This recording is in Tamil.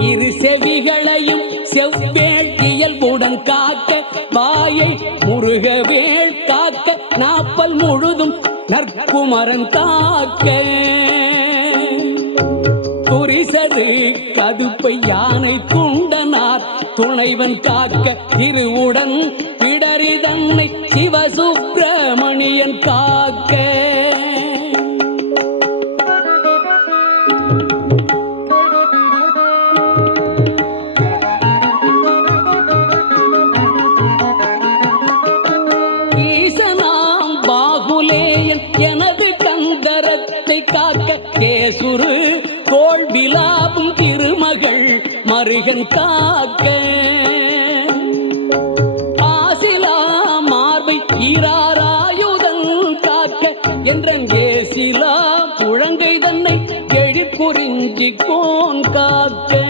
இரு செவிகளையும் செவ்வேள் இயல்புடன் காக்க வாயை முருகவேள் காக்க நாப்பல் முழுதும் நற்குமரன் காக்க. புரிசரு கதுப்பை யானை துண்டனார் துணைவன் காக்க திருவுடன் பிடரி தன்னை சிவசுப்பிரமணியன் காக்க. கேசுரு கோள் விலாபும் திருமகள் மருகன் காக்க ஆசிலா மார்பை ஈராராயுதன் காக்க என்றங்கேசிலா புழங்கை தன்னை எழிற்குறிஞ்சி கோன் காக்க.